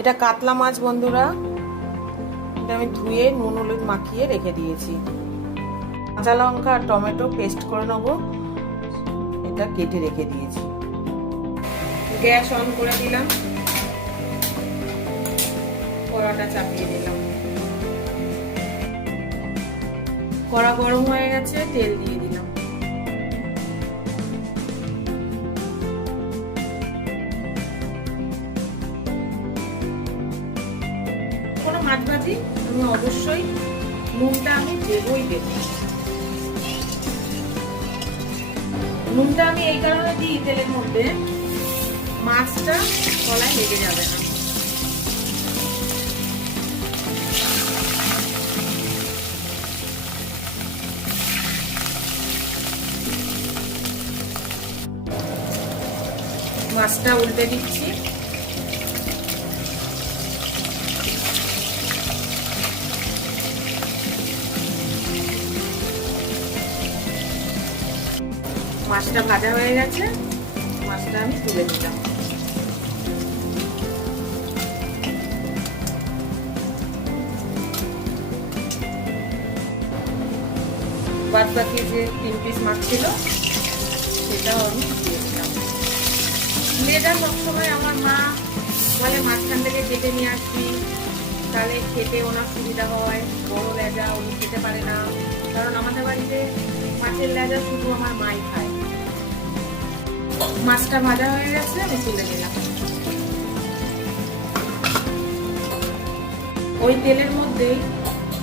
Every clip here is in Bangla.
এটা কাতলা মাছ বন্ধুরা, এটা আমি ধুয়ে নুন হলুদ মাখিয়ে রেখে দিয়েছি। কাঁচা লঙ্কা আর টমেটো পেস্ট করে নেবো, এটা কেটে রেখে দিয়েছি। গ্যাস অন করে দিলাম, কড়াটা চাপিয়ে দিলাম। কড়া গরম হয়ে গেছে, তেল দিয়ে দিলাম। কোনো মাছ ভাজি আমি অবশ্যই নুনটা আমি দেবই দেব। নুনটা আমি এই কারণে দিই তেলের মধ্যে, মাছটা গলায় লেগে যাবে না। মাছটা উল্টে দিচ্ছি। মাছটা ভাজা হয়ে গেছে, মাছটা আমি তুলে দিলাম। বাদ বাকি যে 3 পিস মাছ ছিল সেটাও আমি দিয়ে দিলাম। লেজা সবসময় আমার মা বলে মাঝখান থেকে কেটে নিয়ে আসবি, তাহলে খেতে ওনার সুবিধা হয়। বড় লেজা উনি খেতে পারে না, কারণ আমাদের বাড়িতে মাছের লেজা শুধু আমার মাই খায়। মাছটা ভাজা হয়ে গেছে, আমি তুলে দিলাম। ওই তেলের মধ্যেই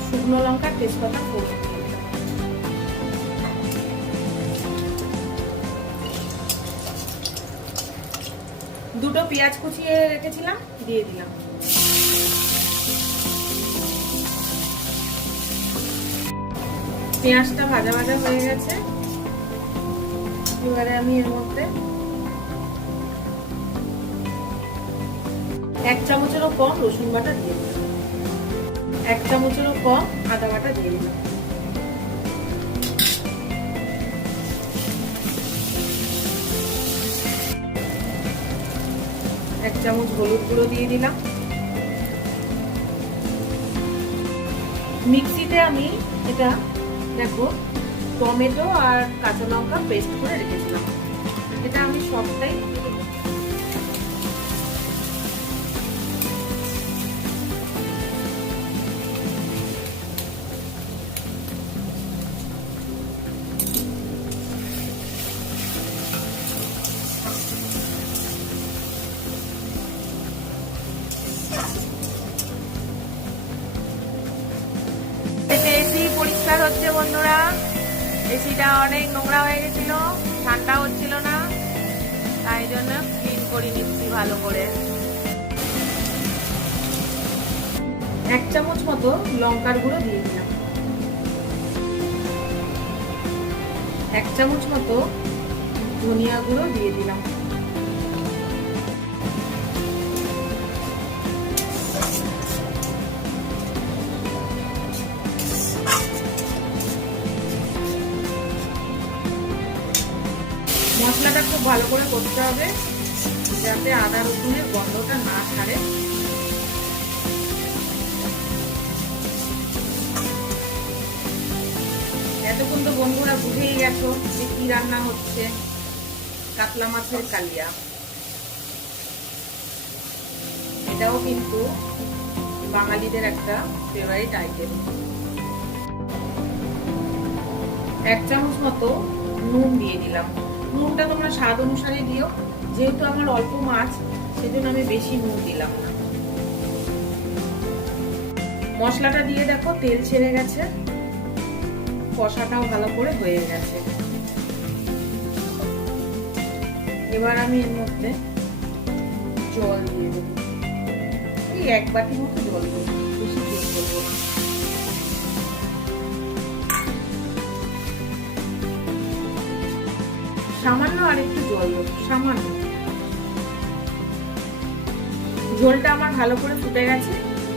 শুকনো লঙ্কা তেজপাতা ফোড়ন দিয়ে দিলাম। দুটো পেঁয়াজ কুচিয়ে রেখেছিলাম, দিয়ে দিলাম। পেঁয়াজটা ভাজা ভাজা হয়ে গেছে, এবারে আমি এর মধ্যে 1 চামচেরও কম রসুন বাটা দিয়ে দিলাম, 1 চামচেরও কম আদা বাটা দিয়ে দিলাম। এক চামচ হলুদ গুঁড়ো দিয়ে দিলাম। মিক্সিতে আমি এটা দেখো টমেটো আর কাঁচা লঙ্কা পেস্ট করে রেখেছিলাম, এটা আমি সবটাই দিয়ে দেবো। এসি পরিষ্কার হচ্ছে বন্ধুরা, এসিটা অনেক নোংরা হয়ে গেছিল, ঠান্ডা হচ্ছিল না, তাই জন্য ক্লিন করে নিচ্ছি ভালো করে। 1 চামচ মতো লঙ্কার গুঁড়ো দিয়ে দিলাম, 1 চামচ মতো ধনিয়া গুঁড়ো দিয়ে দিলাম, মশলাটা খুব ভালো করে করতে হবে যাতে আদা রসুনের গন্ধটা না ছাড়ে। এতক্ষণ তো বন্ধুরা বুঝেই গেছো যে কি রান্না হচ্ছে, কাতলা মাছের কালিয়া। এটাও কিন্তু বাঙালিদের একটা ফেভারিট আইটেম। 1 চামচ মতো নুন দিয়ে দিলাম, নুনটা তোমরা স্বাদ অনুসারে দিও, যেহেতু আমার অল্প মাছ সেজন্য আমি বেশি নুন দিলাম না। মশলাটা দিয়ে দেখো তেল ছেড়ে গেছে, কষাটাও ভালো করে হয়ে গেছে। এবার আমি এর মধ্যে জল দিয়ে দেবো, এই 1 বাটি মতো জল দেবো, বেশি দিয়ে দেবো। সামান্য আর একটু জল দেবো, সামান্য। ঝোলটা আমার ভালো করে ফুটে গেছে,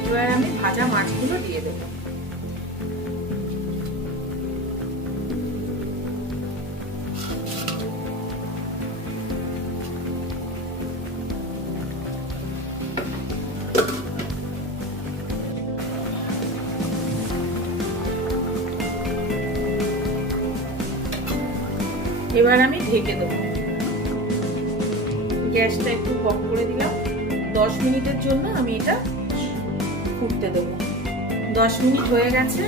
এবার আমি ভাজা মাছগুলো দিয়ে দেবো। এবার আমি ঢেকে দেবো। গ্যাসটা একটু কম করে দিলাম। 10 মিনিটের জন্য আমি এটা ফুটতে দেবো। 10 মিনিট হয়ে গেছে,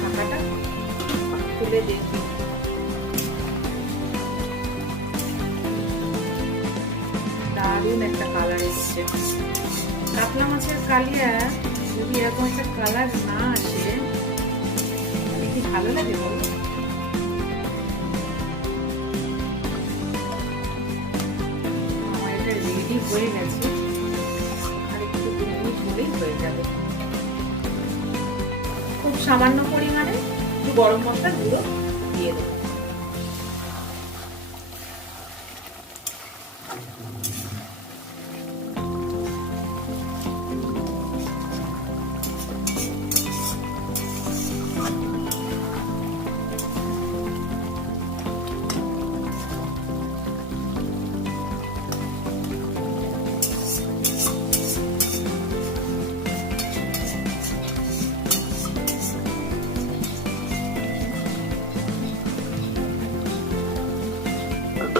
ঢাকাটা খুলে দেখি। দারুণ একটা কালার এসছে। কাতলা মাছের কালিয়া যদি এরকম একটা কালার না আসে কি ভালো লাগে বলো? আমার এটা রেডি হয়ে গেছে, আর একটু 2 মিনিট হলেই হয়ে যাবে। খুব সামান্য পরিমাণে একটু গরম মশলা গুঁড়ো দিয়ে দেবো।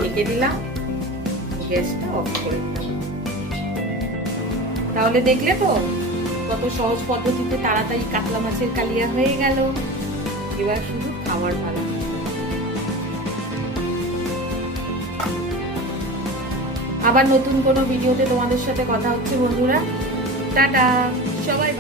ঢেকে দিলাম, গ্যাসটা অফ করে দিলাম। তাহলে দেখলে তো কত সহজ পদ্ধতিতে তাড়াতাড়ি কাতলা মাছের কালিয়া হয়ে গেল। এবার শুধু খাবার ভালো। আবার নতুন কোনো ভিডিওতে তোমাদের সাথে কথা হচ্ছে বন্ধুরা। টাটা সবাই।